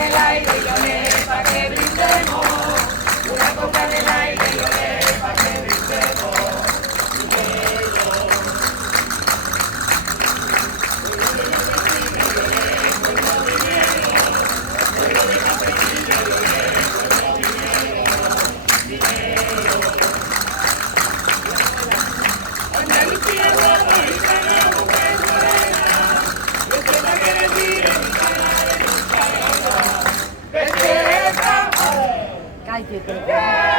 en el aire y olé pa' que brindemos. Una copa en el aire y olé pa' que brindemos. Cállate.